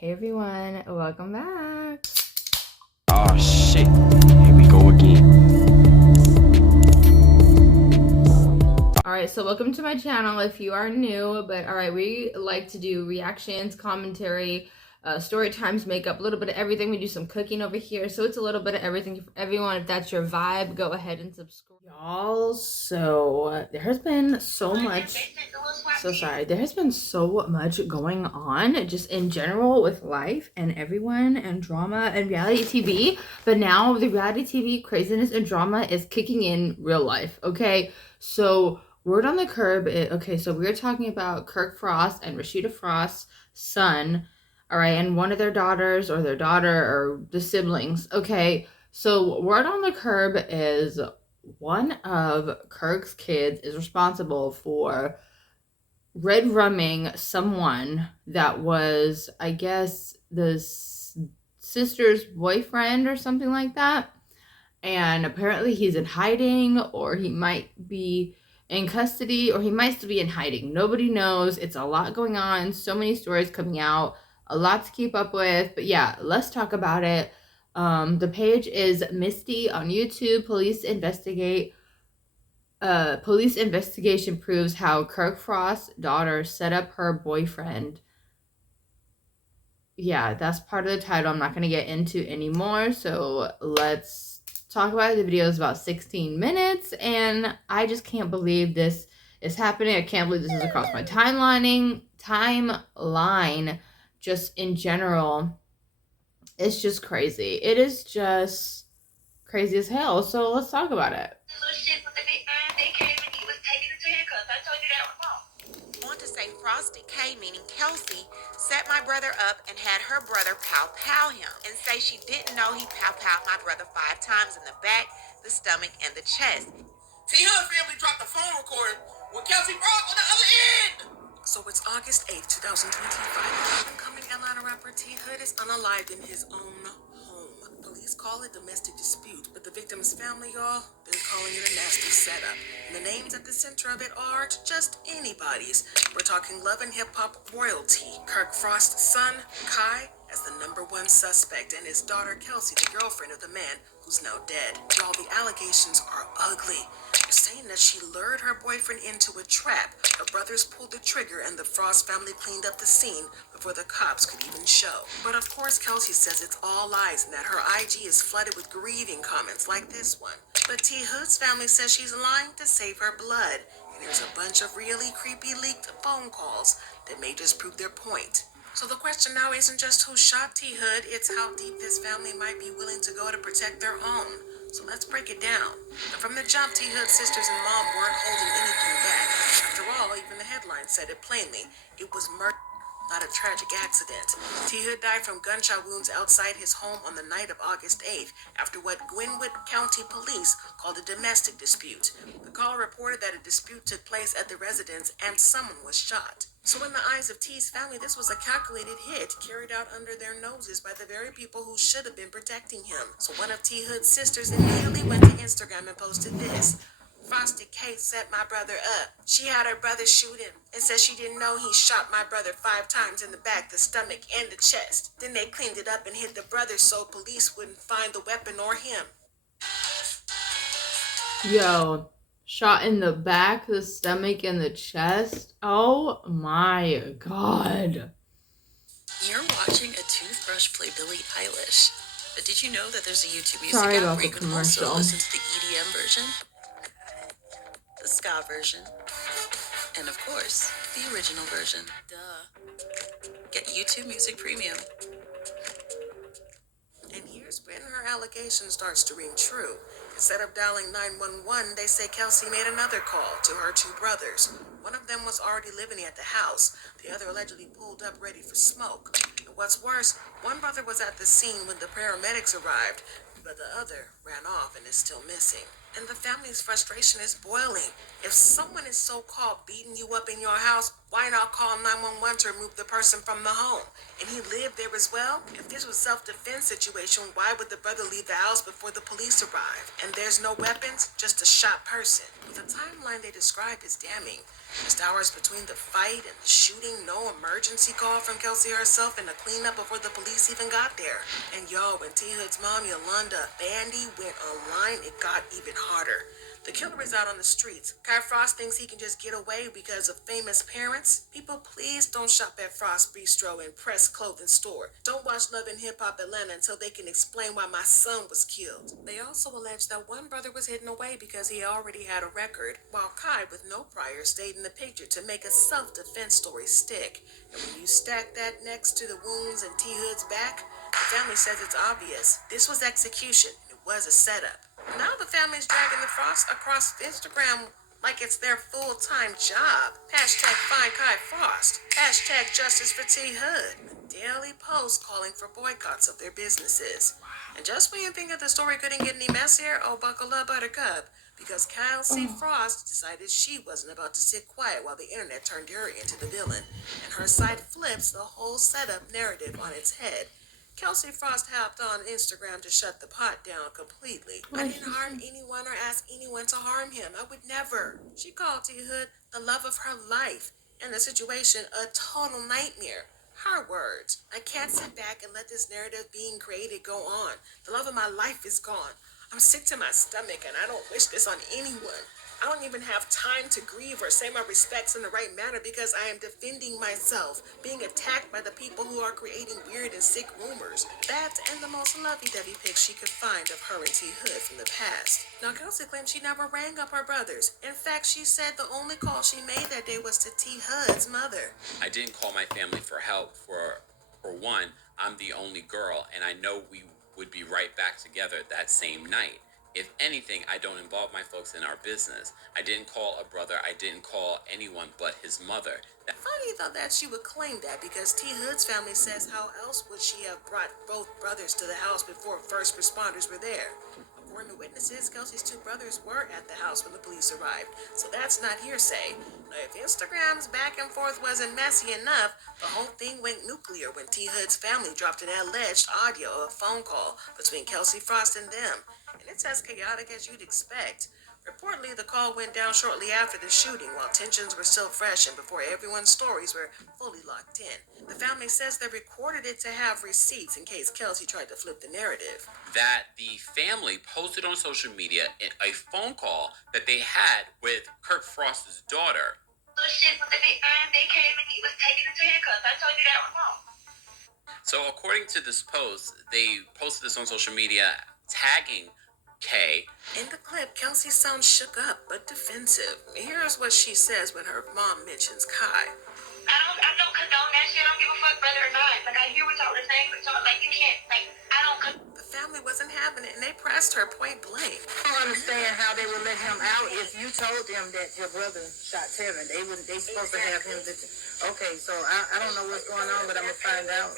Hey everyone, welcome back. Oh shit, here we go again. Alright, so welcome to my channel if you are new, but alright, we like to do reactions, commentary, story times, makeup, a little bit of everything. We do some cooking over here, so it's a little bit of everything for everyone. If that's your vibe, go ahead and subscribe. Y'all, so there has been so much, there has been so much going on just in general with life and everyone and drama and reality TV, but now the reality TV craziness and drama is kicking in real life, okay? So word on the curb, okay, so we're talking about Kirk Frost and Rashida Frost's son, all right, and one of their daughters or their daughter or the siblings, okay? So word on the curb is one of Kirk's kids is responsible for Redrumming someone that was, I guess, the sister's boyfriend or something like that. And apparently he's in hiding, or he might be in custody, or he might still be in hiding. Nobody knows. It's a lot going on. So many stories coming out. A lot to keep up with. But yeah, let's talk about it. The page is Misty on YouTube. Police investigation proves how Kirk Frost's daughter set up her boyfriend. Yeah, that's part of the title. I'm not going to get into anymore. So let's talk about it. The video is about 16 minutes, and I just can't believe this is happening. I can't believe this is across my timeline. Just in general, it's just crazy. It is just crazy as hell. So let's talk about it. Want to say Frosty K, meaning Kelsey, set my brother up and had her brother pow him, and say she didn't know he pow my brother 5 times in the back, the stomach, and the chest. T-Hood family dropped the phone recording with Kelsey Brock on the other end. So it's August 8th, 2025. Incoming Atlanta rapper T-Hood is unalived in his own home. Police call it domestic dispute, but the victim's family, y'all, they're calling it a nasty setup. And the names at the center of it aren't just anybody's. We're talking love and hip-hop royalty. Kirk Frost's son, Kai, as the #1 suspect, and his daughter Kelsey, the girlfriend of the man who's now dead. Y'all, the allegations are ugly. They're saying that she lured her boyfriend into a trap. Her brothers pulled the trigger, and the Frost family cleaned up the scene before the cops could even show. But of course, Kelsey says it's all lies and that her IG is flooded with grieving comments like this one. But T Hood's family says she's lying to save her blood, and there's a bunch of really creepy leaked phone calls that may just prove their point. So the question now isn't just who shot T Hood, it's how deep this family might be willing to go to protect their own. So let's break it down. From the jump, T Hood's sisters and mom weren't holding anything back. After all, even the headline said it plainly. It was murder, not a tragic accident. T Hood died from gunshot wounds outside his home on the night of August 8th after what Gwinnett County Police called a domestic dispute. The call reported that a dispute took place at the residence and someone was shot. So in the eyes of T's family, this was a calculated hit carried out under their noses by the very people who should have been protecting him. So one of T Hood's sisters immediately went to Instagram and posted this. Frosty K set my brother up. She had her brother shoot him and said she didn't know he shot my brother 5 times in the back, the stomach, and the chest. Then they cleaned it up and hid the brother so police wouldn't find the weapon or him. Yo, shot in the back, the stomach, and the chest. Oh my god. You're watching a toothbrush play Billie Eilish. But did you know that there's a YouTube music Sorry app about where the you can also commercial. listen to the EDM version, the ska version, and of course, the original version. Duh. Get YouTube Music Premium. And here's when her allegation starts to ring true. Instead of dialing 911, they say Kelsey made another call to her 2 brothers. One of them was already living at the house. The other allegedly pulled up ready for smoke. And what's worse, one brother was at the scene when the paramedics arrived, but the other ran off and is still missing. And the family's frustration is boiling. If someone is so-called beating you up in your house, Why not call 911 to remove the person from the home? And he lived there as well? If this was self-defense situation, why would the brother leave the house before the police arrive? And there's no weapons, just a shot person. But the timeline they describe is damning. Just hours between the fight and the shooting, no emergency call from Kelsey herself, and a cleanup before the police even got there. And yo, when T Hood's mom, Yolanda Bandy, went online, it got even harder. The killer is out on the streets. Kai Frost thinks he can just get away because of famous parents. People, please don't shop at Frost Bistro and Press Clothing Store. Don't watch Love and Hip Hop Atlanta until they can explain why my son was killed. They also allege that one brother was hidden away because he already had a record, while Kai, with no prior, stayed in the picture to make a self-defense story stick. And when you stack that next to the wounds in T Hood's back, the family says it's obvious. This was execution. It was a setup. Now the family's dragging the Frost across Instagram like it's their full-time job. Hashtag find Kai Frost. Hashtag justice for T Hood. Daily posts calling for boycotts of their businesses. And just when you think that the story couldn't get any messier, oh, buckle up, Buttercup. Because Kelsey Frost decided she wasn't about to sit quiet while the internet turned her into the villain. And her side flips the whole setup narrative on its head. Kelsey Frost hopped on Instagram to shut the pot down completely. I didn't harm anyone or ask anyone to harm him. I would never. She called T Hood the love of her life, and the situation a total nightmare. Her words. I can't sit back and let this narrative being created go on. The love of my life is gone. I'm sick to my stomach, and I don't wish this on anyone. I don't even have time to grieve or say my respects in the right manner because I am defending myself, being attacked by the people who are creating weird and sick rumors. That and the most lovey-dovey pics she could find of her and T Hood from the past. Now, Kelsey claims she never rang up her brothers. In fact, she said the only call she made that day was to T Hood's mother. I didn't call my family for help. For one, I'm the only girl, and I know we would be right back together that same night. If anything, I don't involve my folks in our business. I didn't call a brother. I didn't call anyone but his mother. Funny though that she would claim that, because T Hood's family says how else would she have brought both brothers to the house before first responders were there? According to witnesses, Kelsey's two brothers were at the house when the police arrived, so that's not hearsay. Now, if Instagram's back and forth wasn't messy enough, the whole thing went nuclear when T Hood's family dropped an alleged audio of a phone call between Kelsey Frost and them. And it's as chaotic as you'd expect. Reportedly, the call went down shortly after the shooting, while tensions were still fresh and before everyone's stories were fully locked in. The family says they recorded it to have receipts in case Kelsey tried to flip the narrative. That the family posted on social media a phone call that they had with Kirk Frost's daughter. The shit with the big iron, they came and he was taken into handcuffs. I told you that was wrong. So according to this post, they posted this on social media, tagging Kay. In the clip, Kelsey sounds shook up but defensive. Here's what she says when her mom mentions Kai. I don't condone that shit. I don't give a fuck brother or not. Like, I hear what y'all are saying, but y'all, like, you can't, like, I don't. The family wasn't having it, and they pressed her point blank. I don't understand how they would let him out if you told them that your brother shot Tevin. They supposed to have him. Okay, so I don't know what's going on, but I'm gonna find out.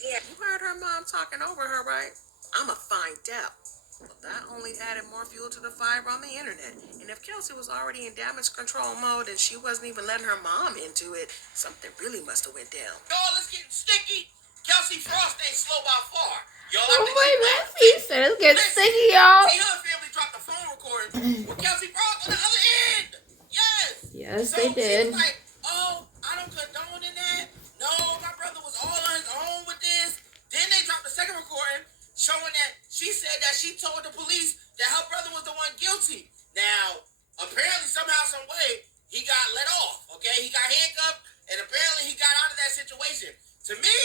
You heard her mom talking over her, right? I'ma find out. Well, that only added more fuel to the fire on the internet. And if Kelsey was already in damage control mode and she wasn't even letting her mom into it, something really must have went down. Y'all, it's getting sticky. Kelsey Frost ain't slow by far. Y'all Oh my messy said it's getting sticky, y'all. T Hood family dropped the phone recording with Kelsey Frost on the other end. Yes. Yes, So they did. it's like, oh, I don't condone in that. No, my brother was all on his own with this. Then they dropped the second recording showing that she said that she told the police that her brother was the one guilty. Now, apparently, somehow, some way, he got let off, okay? He got handcuffed, and apparently he got out of that situation. To me,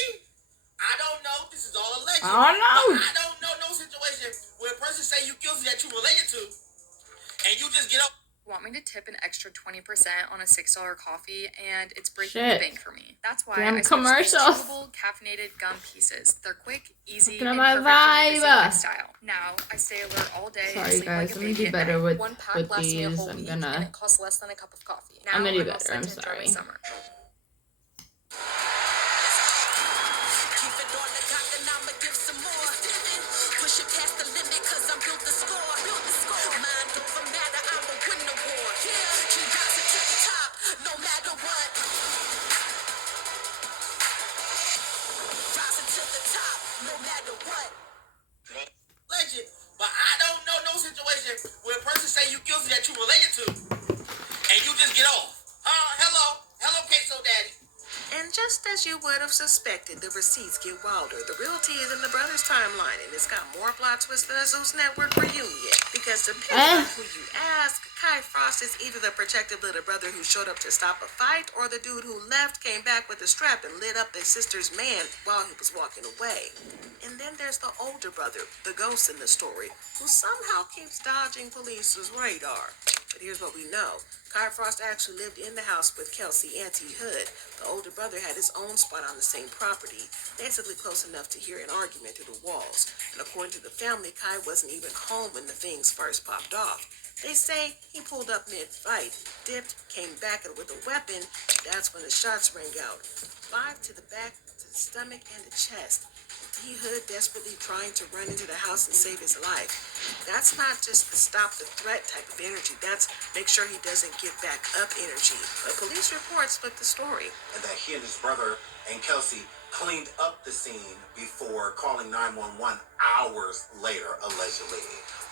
I don't know. This is all alleged. I don't know. I don't know no situation where a person say you guilty that you related to, and you just get up. Want me to tip an extra 20% on a $6 coffee, and it's breaking Shit. the bank for me. That's why Damn I switched to commercials. chewable, caffeinated gum pieces. They're quick, easy, Looking at and my perfect for my busy vibe. lifestyle. Now I stay alert all day. Sorry, sleep guys. like a Let me baby do at better night. with One pack lasts me a these. whole I'm week, gonna- and it costs less than a cup of coffee. Now I'm gonna do all better, set I'm to enjoy sorry. the summer. Keep it on the clock and I'ma give some more. Push it past the limit cause I'm built to score. Mind over matter, I'ma win the war. Yeah, keep rising to the top, no matter what. to the top, no matter what. Legend, but I don't know no situation where a person say you guilty that you related to, and you just get off. Hello, queso daddy. And just as you would have suspected, the receipts get wilder. The real tea is in the brothers' timeline, and it's got more plot twists than a Zeus Network reunion. Because depending on who you ask, Kai Frost is either the protective little brother who showed up to stop a fight, or the dude who left, came back with a strap, and lit up his sister's man while he was walking away. And then there's the older brother, the ghost in the story, who somehow keeps dodging police's radar. But here's what we know. Kai Frost actually lived in the house with Kelsey and T. Hood. The older brother had his own spot on the same property, basically close enough to hear an argument through the walls. And according to the family, Kai wasn't even home when the things first popped off. They say he pulled up mid-fight, dipped, came back with a weapon. That's when the shots rang out. 5 to the back, to the stomach, and the chest. T. Hood desperately trying to run into the house and save his life. That's not just the stop the threat type of energy. That's make sure he doesn't get back up energy. But police reports flip the story. And that he and his brother and Kelsey cleaned up the scene before calling 911 hours later, allegedly.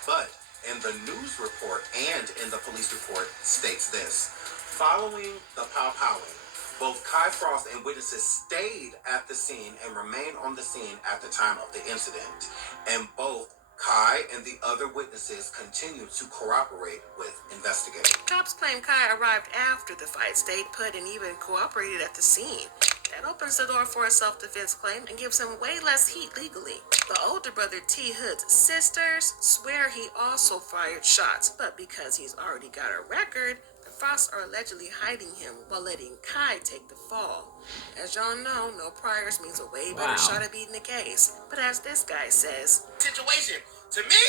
But in the news report and in the police report states this. Following the pow-powing, both Kai Frost and witnesses stayed at the scene and remained on the scene at the time of the incident. And both Kai and the other witnesses continued to cooperate with investigators. Cops claim Kai arrived after the fight, stayed put, and even cooperated at the scene. That opens the door for a self-defense claim and gives him way less heat legally. The older brother T. Hood's sisters swear he also fired shots, but because he's already got a record, the Frosts are allegedly hiding him while letting Kai take the fall. As y'all know, no priors means a way better shot at beating the case. But as this guy says, Situation. To me,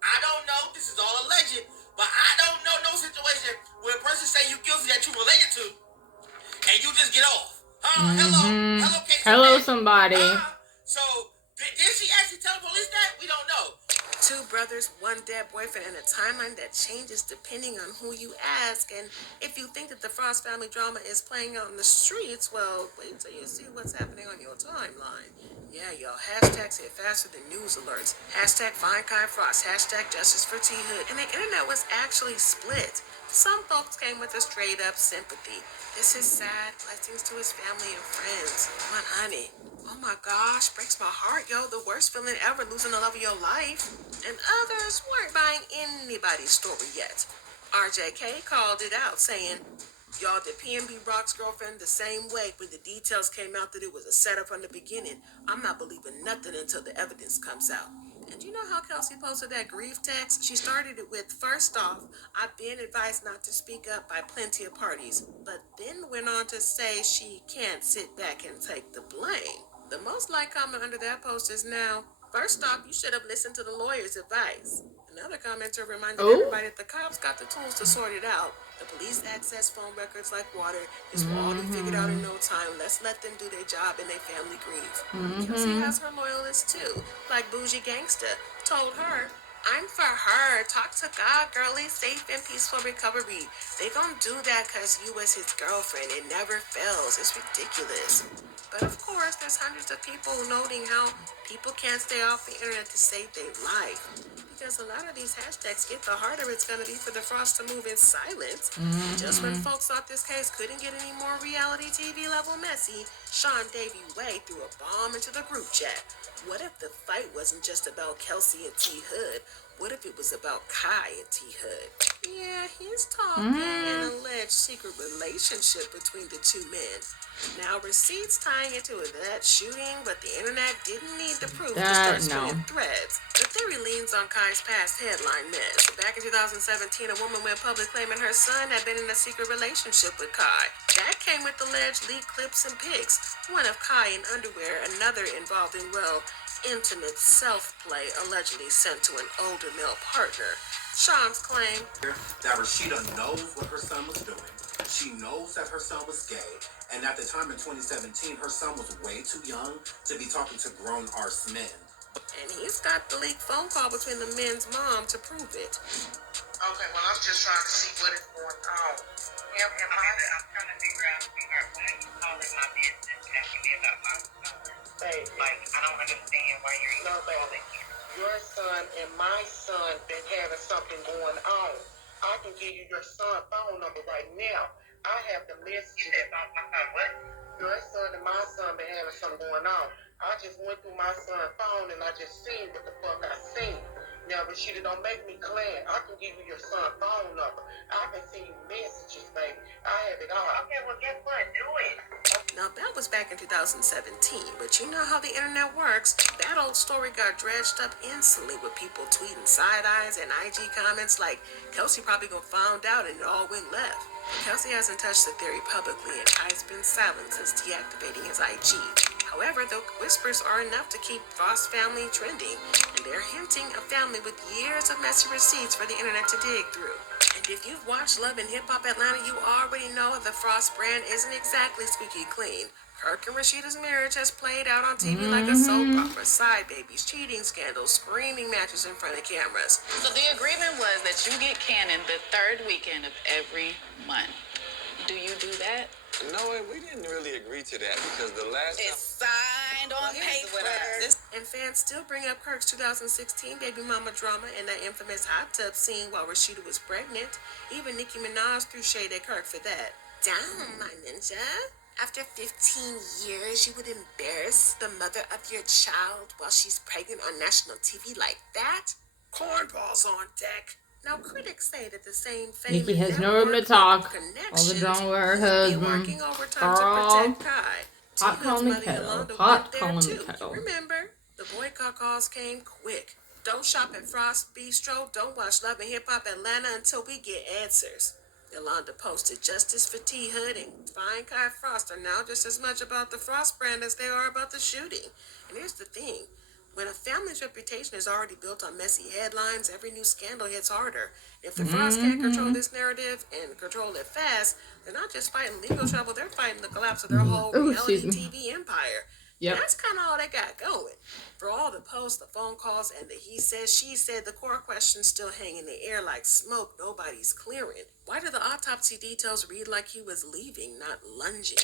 I don't know. This is all alleged, but I don't know no situation where a person say you guilty that you related to, and you just get off. Hello, queso Hello, daddy. somebody. So did she actually tell the police that? We don't know. 2 brothers, 1 dead boyfriend, and a timeline that changes depending on who you ask. And if you think that the Frost family drama is playing out in the streets, well, wait till you see what's happening on your timeline. Yeah, y'all, hashtags hit faster than news alerts. Hashtag find Kai Frost, hashtag justice for T. Hood. And the internet was actually split. Some folks came with a straight up sympathy. This is sad, blessings to his family and friends. One honey. Oh my gosh, breaks my heart, yo. The worst feeling ever, losing the love of your life. And others weren't buying anybody's story yet. RJK called it out, saying, y'all did PNB Brock's girlfriend the same way when the details came out that it was a setup from the beginning. I'm not believing nothing until the evidence comes out. And you know how Kelsey posted that grief text? She started it with, first off, I've been advised not to speak up by plenty of parties, but then went on to say she can't sit back and take the blame. The most liked comment under that post is now, first off, you should have listened to the lawyer's advice. Another commenter reminded everybody that the cops got the tools to sort it out. The police access phone records like water. This will all be figured out in no time. Let's let them do their job and their family grieve. Kelsey has her loyalists too, like Bougie Gangsta. Told her, I'm for her. Talk to God, girlie. Safe and peaceful recovery. They gonna do that because you was his girlfriend. It never fails. It's ridiculous. But of course, there's hundreds of people noting how people can't stay off the internet to save their life. Because a lot of these hashtags get, the harder it's going to be for the Frost to move in silence. Just when folks thought this case couldn't get any more reality TV level messy, Sean Davey Way threw a bomb into the group chat. What if the fight wasn't just about Kelsey and T. Hood? What if it was about Kai and T. Hood? Yeah, he's talking an alleged secret relationship between the 2 men. Now, receipts tying into that shooting, but the internet didn't need the proof to start spreading threads. The theory leans on Kai's past headline mess. Back in 2017, a woman went public claiming her son had been in a secret relationship with Kai. That came with alleged leaked clips and pics. One of Kai in underwear, another involving, well, intimate self-play allegedly sent to an older male partner. Sean's claim that Rashida knows what her son was doing. She knows that her son was gay. And at the time in 2017, her son was way too young to be talking to grown arse men. And he's got the leaked phone call between the men's mom to prove it. Okay, well, I'm just trying to see what is going on. I'm trying to figure out why you calling my business asking me about my son. baby. Like, I don't understand why you're even No, calling baby. here. Your son and my son been having something going on. I can give you your son's phone number right now. I have the You messages. said my son what? Your son and my son been having something going on. I just went through my son's phone and I just seen what the fuck I seen. Now, but shit, it don't make me glad. I can give you your son's phone number. I can send you messages, baby. I have it all. Okay, well, guess what? Do it. Now, that was back in 2017, but you know how the internet works. That old story got dredged up instantly with people tweeting side eyes and IG comments like, Kelsey probably gonna find out and it all went left. Kelsey hasn't touched the theory publicly and Kai's been silent since deactivating his IG. However, the whispers are enough to keep Frost family trending, and they're hinting a family with years of messy receipts for the internet to dig through. And if you've watched Love and Hip Hop Atlanta, you already know the Frost brand isn't exactly squeaky clean. Kirk and Rashida's marriage has played out on TV like a soap opera. Side babies, cheating scandals, screaming matches in front of cameras. So the agreement was that you get Cannon the third weekend of every month. Do you do that? No, we didn't really agree to that because the last It's signed on paper. And fans still bring up Kirk's 2016 baby mama drama and that infamous hot tub scene while Rashida was pregnant. Even Nicki Minaj threw shade at Kirk for that. Damn, my ninja. After 15 years, you would embarrass the mother of your child while she's pregnant on national TV like that? Cornballs on deck. Now, critics say that the same fame Nikki and has no room to network talk. connections All the drama with her could be husband. working overtime to Girl. protect Kai. Hot T-Hood's calling the mother kettle. Yolanda Hot went there calling the too. kettle. Remember, the boycott calls came quick. Don't shop at Frost Bistro. Don't watch Love and Hip Hop Atlanta until we get answers. Yolanda posted justice for T Hood and Fine Kai Frost are now just as much about the Frost brand as they are about the shooting. And here's the thing. When a family's reputation is already built on messy headlines, every new scandal hits harder. If the Frost can't control this narrative and control it fast, they're not just fighting legal trouble, they're fighting the collapse of their whole reality TV empire. Yep. That's kind of all they got going. For all the posts, the phone calls, and the he said, she said, the core questions still hang in the air like smoke nobody's clearing. Why did the autopsy details read like he was leaving, not lunging?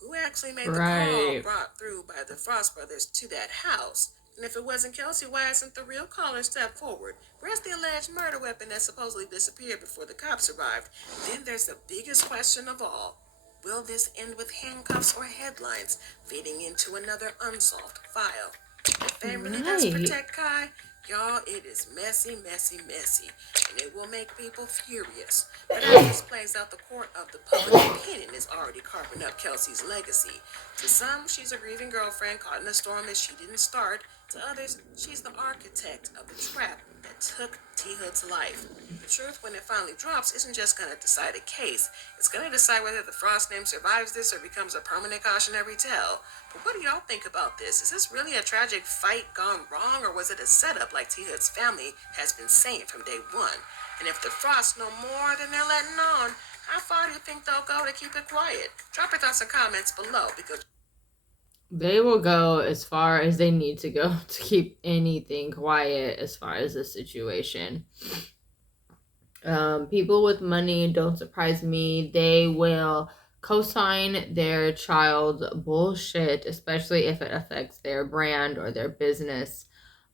Who actually made the call brought through by the Frost brothers to that house? And if it wasn't Kelsey, why hasn't the real caller stepped forward? Where's the alleged murder weapon that supposedly disappeared before the cops arrived? Then there's the biggest question of all. Will this end with handcuffs or headlines, feeding into another unsolved file? If fame really does protect Kai, y'all, it is messy, messy, messy. And it will make people furious. But as this plays out, the court of the public opinion is already carving up Kelsey's legacy. To some, she's a grieving girlfriend caught in a storm that she didn't start. To others, she's the architect of the trap that took T Hood's life. The truth, when it finally drops, isn't just going to decide a case. It's going to decide whether the Frost name survives this or becomes a permanent cautionary tale. But what do y'all think about this? Is this really a tragic fight gone wrong, or was it a setup like T Hood's family has been saying from day one? And if the Frost know more than they're letting on, how far do you think they'll go to keep it quiet? Drop your thoughts and comments below, because they will go as far as they need to go to keep anything quiet as far as the situation. People with money, don't surprise me. They will co-sign their child's bullshit, especially if it affects their brand or their business.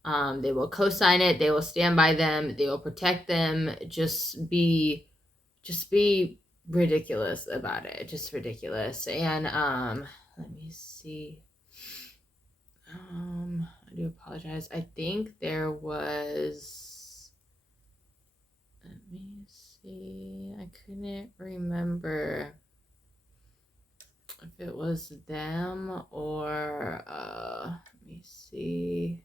They will co-sign it. They will stand by them. They will protect them. Just be ridiculous about it. Just ridiculous. And let me see. I do apologize. I think there was. Let me see. I couldn't remember if it was them or let me see.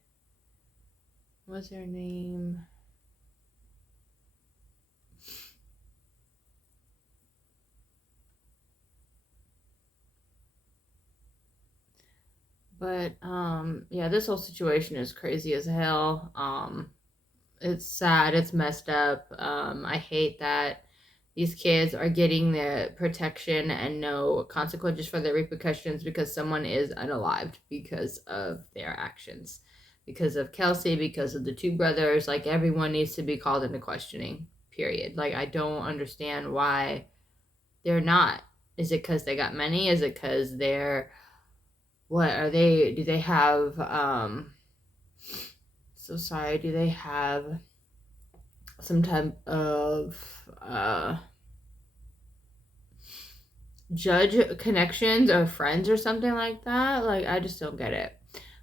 What's her name? But yeah, this whole situation is crazy as hell. It's sad, it's messed up. I hate that these kids are getting the protection and no consequences for their repercussions because someone is unalived because of their actions. Because of Kelsey, because of the two brothers, like everyone needs to be called into questioning, period. Like I don't understand why they're not. Is it because they got money? Is it because they're what are they, do they have, so sorry, do they have some type of, judge connections or friends or something like that? Like, I just don't get it.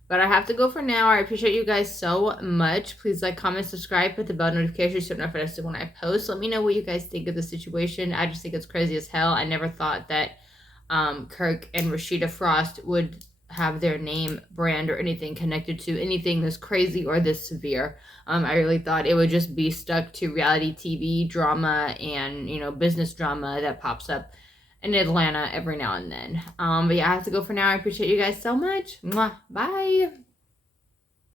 But I have to go for now. I appreciate you guys so much. Please like, comment, subscribe, put the bell notification so you're notified when I post. Let me know what you guys think of the situation. I just think it's crazy as hell. I never thought that Kirk and Rashida Frost would have their name, brand, or anything connected to anything this crazy or this severe. I really thought it would just be stuck to reality TV drama and, you know, business drama that pops up in Atlanta every now and then. But yeah, I have to go for now. I appreciate you guys so much. Mwah. Bye.